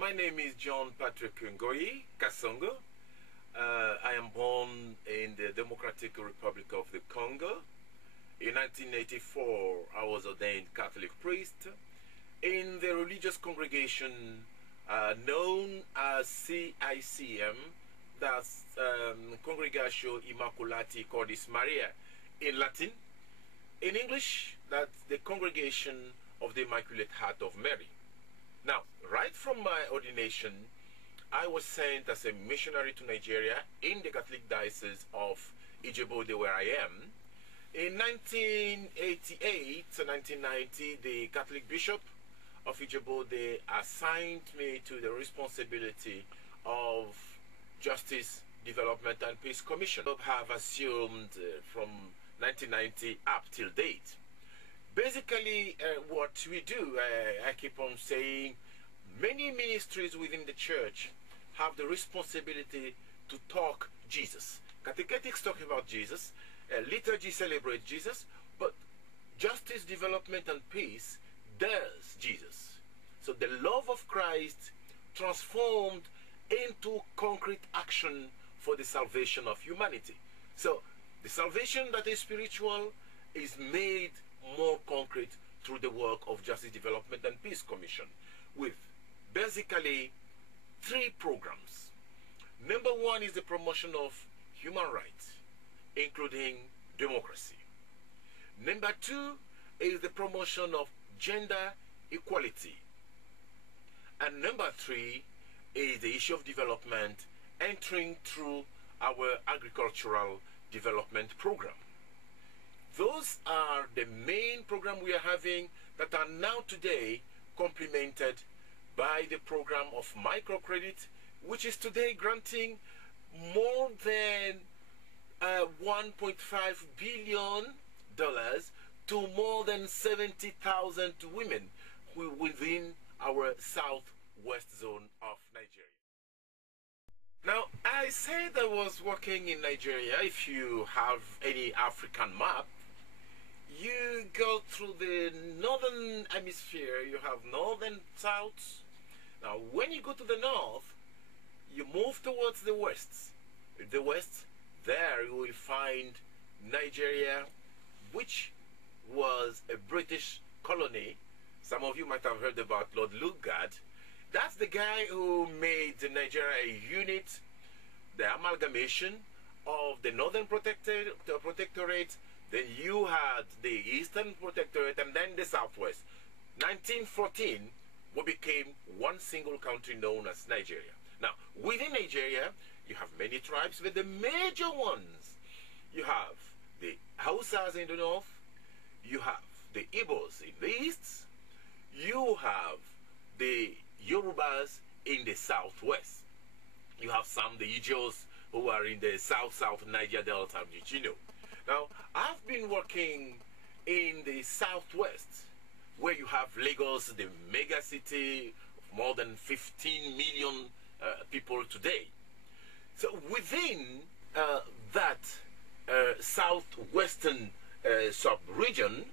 My name is John Patrick Ngoyi Kasongo. I am born in the Democratic Republic of the Congo. In 1984, I was ordained Catholic priest in the religious congregation known as CICM, that's Congregatio Immaculati Cordis Maria in Latin. In English, that's the Congregation of the Immaculate Heart of Mary. Now, right from my ordination, I was sent as a missionary to Nigeria in the Catholic Diocese of Ijebu-Ode, where I am. In 1988 to 1990, the Catholic Bishop of Ijebu-Ode assigned me to the responsibility of Justice, Development and Peace Commission. I have assumed from 1990 up till date. Basically, what we do, I keep on saying, many ministries within the church have the responsibility to talk Jesus. Catechetics talk about Jesus, liturgy celebrates Jesus, but justice, development, and peace does Jesus. So the love of Christ transformed into concrete action for the salvation of humanity. So the salvation that is spiritual is made more concrete through the work of Justice, Development and Peace Commission, with basically 3 programs. Number 1 is the promotion of human rights, including democracy. Number 2 is the promotion of gender equality. And number 3 is the issue of development entering through our agricultural development program. Those are the main program we are having that are now today complemented by the program of microcredit, which is today granting more than $1.5 billion to more than 70,000 women within our southwest zone of Nigeria. Now, I said I was working in Nigeria. If you have any African map, you go through the northern hemisphere, you have north and south. Now, when you go to the north, you move towards the west. The west, there you will find Nigeria, which was a British colony. Some of you might have heard about Lord Lugard. That's the guy who made Nigeria a unit, the amalgamation of the Northern Protectorate. Then you had the Eastern Protectorate and then the Southwest. 1914, we became one single country known as Nigeria. Now, within Nigeria, you have many tribes, but the major ones, you have the Hausas in the north, you have the Igbos in the east, you have the Yorubas in the southwest. You have some, the Ijos, who are in the south Niger Delta, which you know. Now, I've been working in the southwest, where you have Lagos, the mega city of more than 15 million people today. So within that southwestern sub-region,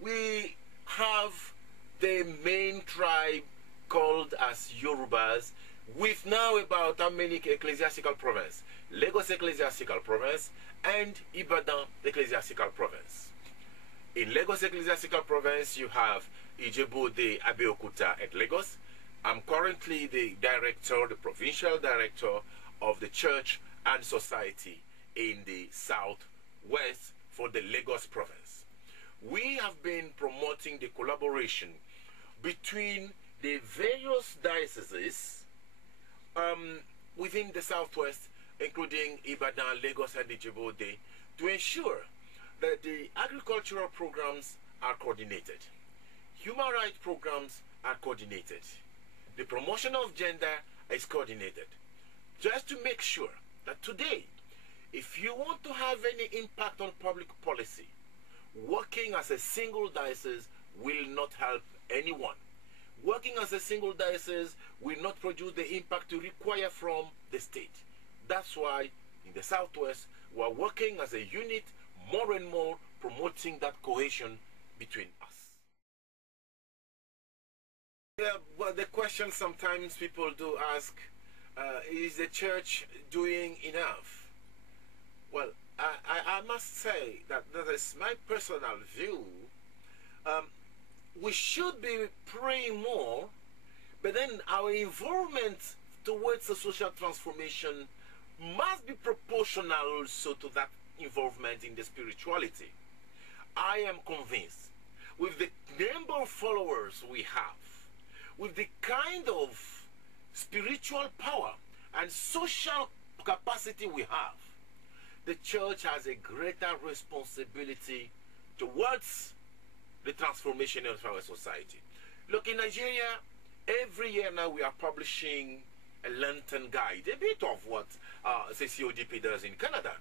we have the main tribe called as Yorubas, with now about how many ecclesiastical provinces? Lagos Ecclesiastical Province and Ibadan Ecclesiastical Province. In Lagos Ecclesiastical Province, you have Ijebu-Ode, Abeokuta at Lagos. I'm currently the director, the provincial director of the Church and Society in the southwest for the Lagos Province. We have been promoting the collaboration between the various dioceses within the southwest, including Ibadan, Lagos, and Ijebu-Ode, to ensure that the agricultural programs are coordinated, human rights programs are coordinated, the promotion of gender is coordinated, just to make sure that today, if you want to have any impact on public policy, working as a single diocese will not help anyone. Working as a single diocese will not produce the impact you require from the state. That's why in the southwest we are working as a unit, more and more promoting that cohesion between us. Yeah, well, the question sometimes people do ask, is the church doing enough? Well, I must say that that is my personal view. Um, we should be praying more, but then our involvement towards the social transformation must be proportional also to that involvement in the spirituality. I am convinced with the number of followers we have, with the kind of spiritual power and social capacity we have, the church has a greater responsibility towards the transformation of our society. Look, in Nigeria, every year now we are publishing a Lenten guide, a bit of what CCODP does in Canada.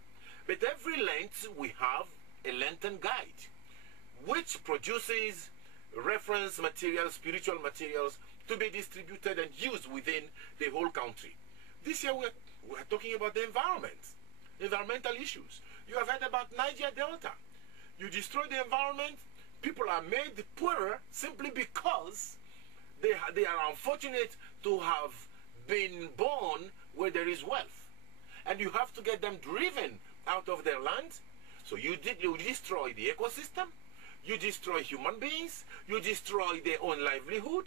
But every Lent we have a Lenten guide, which produces reference materials, spiritual materials, to be distributed and used within the whole country. This year we're talking about the environment, environmental issues. You have heard about Niger Delta. You destroy the environment, people are made poorer simply because they are unfortunate to have been born where there is wealth. And you have to get them driven out of their land. So you destroy the ecosystem, you destroy human beings, you destroy their own livelihood.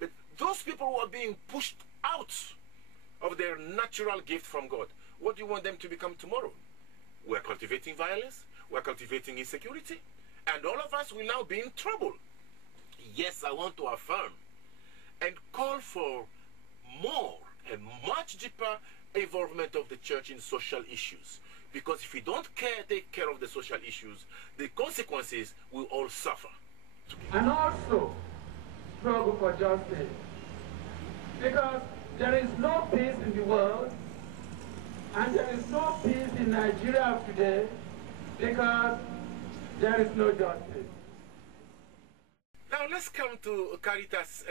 But those people who are being pushed out of their natural gift from God, what do you want them to become tomorrow? We're cultivating violence, we're cultivating insecurity, and all of us will now be in trouble. Yes, I want to affirm and call for more and much deeper involvement of the church in social issues. Because if we don't take care of the social issues, the consequences will all suffer. And also struggle for justice. Because there is no peace in the world, and there is no peace in Nigeria today, because there is no justice. Now let's come to Caritas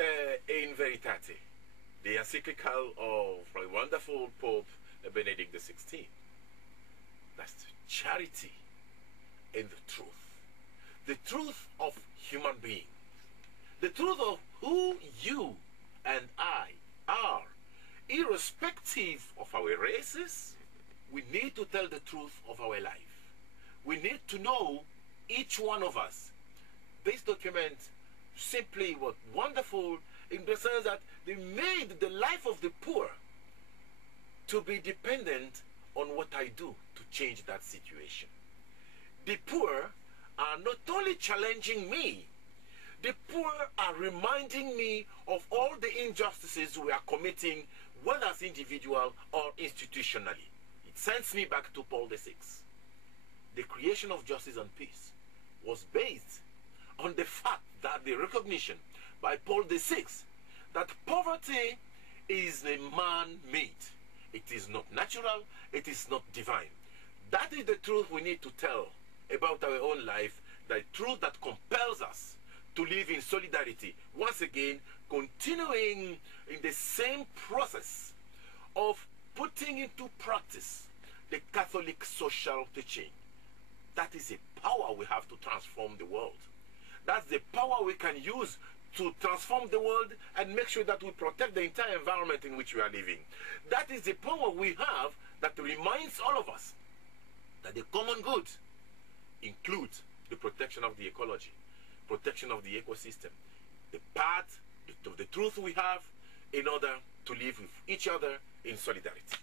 in Veritate, the encyclical of the wonderful Pope Benedict XVI. That's charity in the truth of human being, the truth of who you and I are. Irrespective of our races, we need to tell the truth of our life. We need to know each one of us. This document simply was wonderful in the sense that they made the life of the poor to be dependent on what I do to change that situation. The poor are not only challenging me, the poor are reminding me of all the injustices we are committing, whether as individual or institutionally. It sends me back to Paul VI. The creation of justice and peace was based on the fact that the recognition by Paul VI that poverty is a man-made. It is not natural, it is not divine. That is the truth we need to tell about our own life, the truth that compels us to live in solidarity. Once again, continuing in the same process of putting into practice the Catholic social teaching. That is a power we have to transform the world. That's the power we can use to transform the world and make sure that we protect the entire environment in which we are living. That is the power we have that reminds all of us that the common good includes the protection of the ecology, protection of the ecosystem, the part of the truth we have in order to live with each other in solidarity.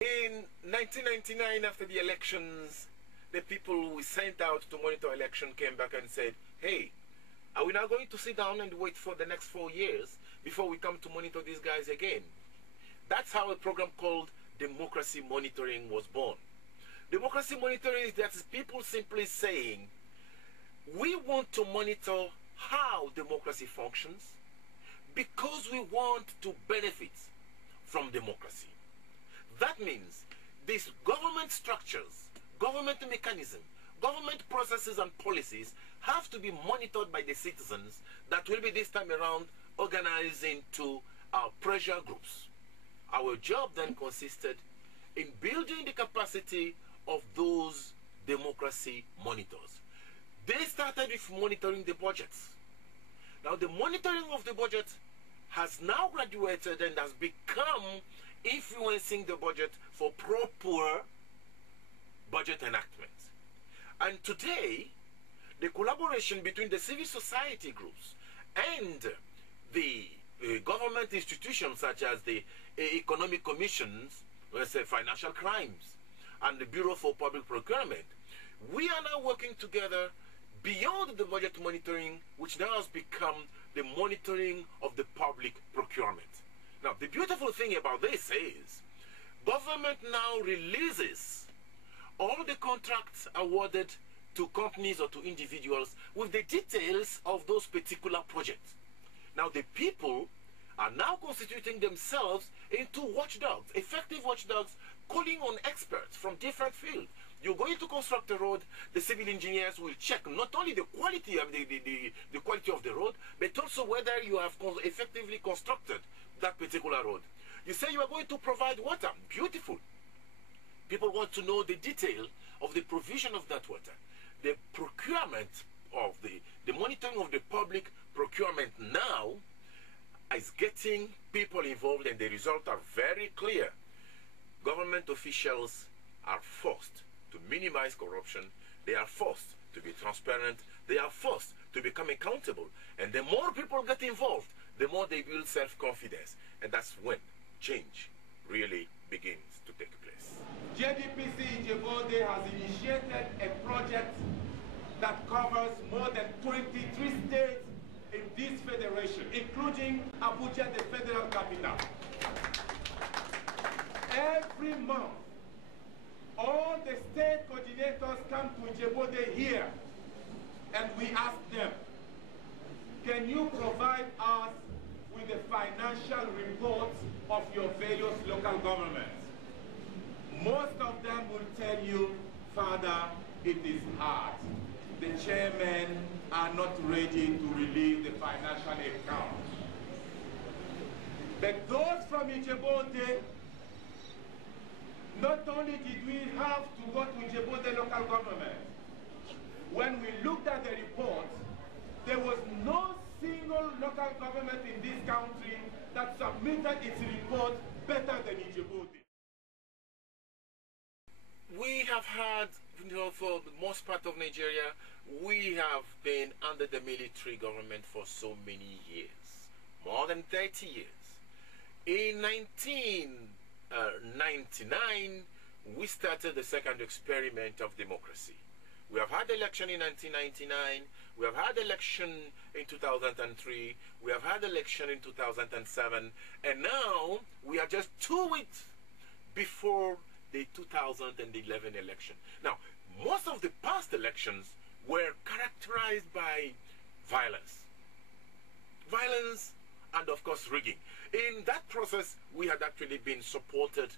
In 1999, after the elections, the people we sent out to monitor election came back and said, hey, are we now going to sit down and wait for the next 4 years before we come to monitor these guys again? That's how a program called Democracy Monitoring was born. Democracy monitoring is that people simply saying, we want to monitor how democracy functions because we want to benefit from democracy. That means these government structures, government mechanism, government processes and policies have to be monitored by the citizens that will be this time around organized into pressure groups. Our job then consisted in building the capacity of those democracy monitors, They started with monitoring the budgets. Now the monitoring of the budget has now graduated and has become influencing the budget for proper budget enactment. And today, the collaboration between the civil society groups and the government institutions such as the economic commissions, let's say financial crimes, and the Bureau for Public Procurement, we are now working together beyond the budget monitoring, which now has become the monitoring of the public procurement. Now, the beautiful thing about this is government now releases all the contracts awarded to companies or to individuals with the details of those particular projects. Now, the people are now constituting themselves into watchdogs, effective watchdogs, calling on experts from different fields. You're going to construct a road, the civil engineers will check not only the quality of the quality of the road, but also whether you have effectively constructed that particular road. You say you are going to provide water. Beautiful. People want to know the detail of the provision of that water. The procurement of the monitoring of the public procurement now is getting people involved, and the results are very clear. Government officials are forced to minimize corruption. They are forced to be transparent. They are forced to become accountable. And the more people get involved, the more they build self-confidence. And that's when change really begins to take place. JDPC Ijebu-Ode has initiated a project that covers more than 23 states in this federation, including Abuja, the federal capital. Every month, all the state coordinators come to Ijebu-Ode here, and we ask them, can you provide us with the financial reports of your various local governments? Most of them will tell you, Father, it is hard. The chairmen are not ready to release the financial account. But those from Ijebu-Ode, not only did we have to go to Ijebu-Ode local government, when we looked at the report, there was no single local government in this country that submitted its report better than Ijebu-Ode. We have had, for the most part of Nigeria, we have been under the military government for so many years, more than 30 years. In 1999, we started the second experiment of democracy. We have had election in 1999, we have had election in 2003, we have had election in 2007, and now we are just 2 weeks before the 2011 election. Now, most of the past elections were characterized by violence. Violence and, of course, rigging. In that process, we had actually been supported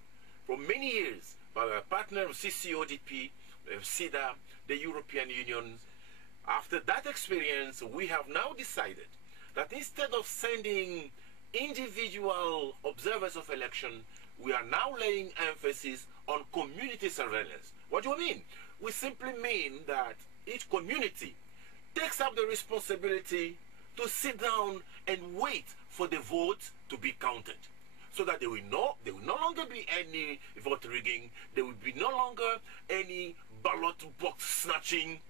for many years by our partner CCODP, CIDA, the European Union. After that experience, we have now decided that instead of sending individual observers of election, we are now laying emphasis on community surveillance. What do we mean? We simply mean that each community takes up the responsibility to sit down and wait for the vote to be counted, so that there will no longer be any vote rigging, there will be no longer any ballot box snatching.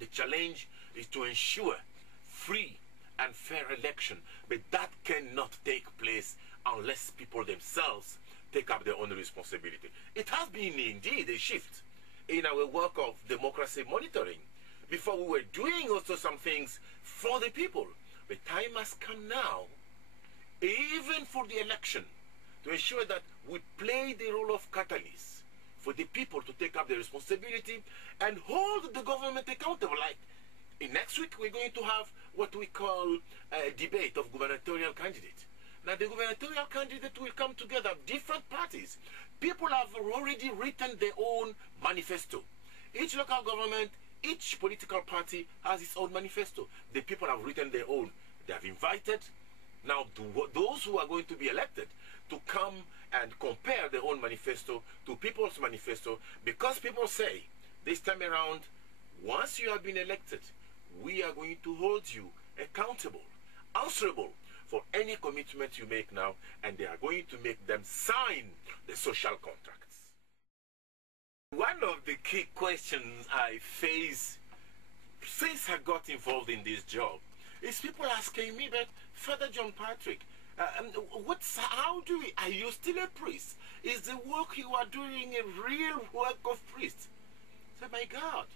The challenge is to ensure free and fair election, but that cannot take place unless people themselves take up their own responsibility. It has been indeed a shift in our work of democracy monitoring. Before we were doing also some things for the people. The time has come now, even for the election, to ensure that we play the role of catalyst for the people to take up the responsibility and hold the government accountable. Like next week, we're going to have what we call a debate of gubernatorial candidates. Now, the gubernatorial candidate will come together, different parties. People have already written their own manifesto. Each local government, each political party has its own manifesto. The people have written their own. They have invited now those who are going to be elected to come and compare their own manifesto to people's manifesto, because people say this time around once you have been elected, we are going to hold you accountable, answerable for any commitment you make now, and they are going to make them sign the social contracts. One of the key questions I face since I got involved in this job is people asking me, but Father John Patrick, are you still a priest? Is the work you are doing a real work of priest? I say, my God,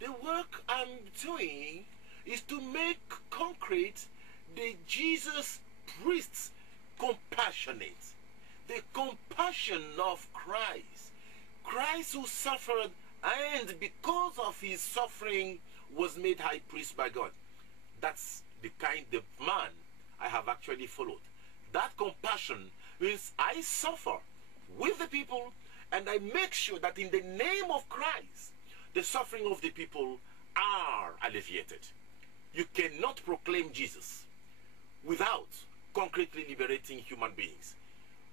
the work I'm doing is to make concrete the Jesus priests compassionate. The compassion of Christ. Christ who suffered and because of his suffering was made high priest by God. That's the kind of man I have actually followed. That compassion means I suffer with the people and I make sure that in the name of Christ, the suffering of the people are alleviated. You cannot proclaim Jesus without concretely liberating human beings.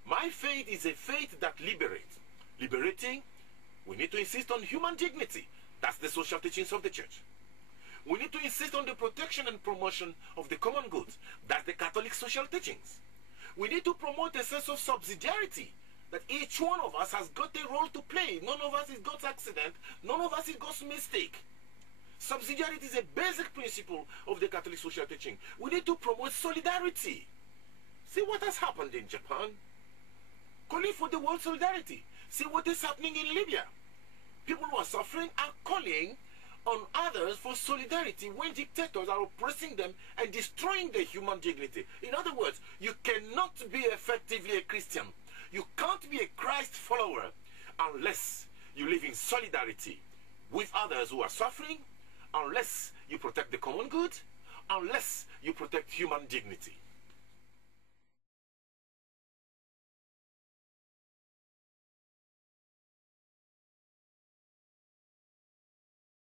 My faith is a faith that liberates. Liberating, we need to insist on human dignity. That's the social teachings of the church. We need to insist on the protection and promotion of the common good. That's the Catholic social teachings. We need to promote a sense of subsidiarity, that each one of us has got a role to play. None of us is God's accident. None of us is God's mistake. Subsidiarity is a basic principle of the Catholic social teaching. We need to promote solidarity. See what has happened in Japan. Calling for the world solidarity. See what is happening in Libya. People who are suffering are calling on others for solidarity when dictators are oppressing them and destroying their human dignity. In other words, you cannot be effectively a Christian. You can't be a Christ follower unless you live in solidarity with others who are suffering, unless you protect the common good, unless you protect human dignity.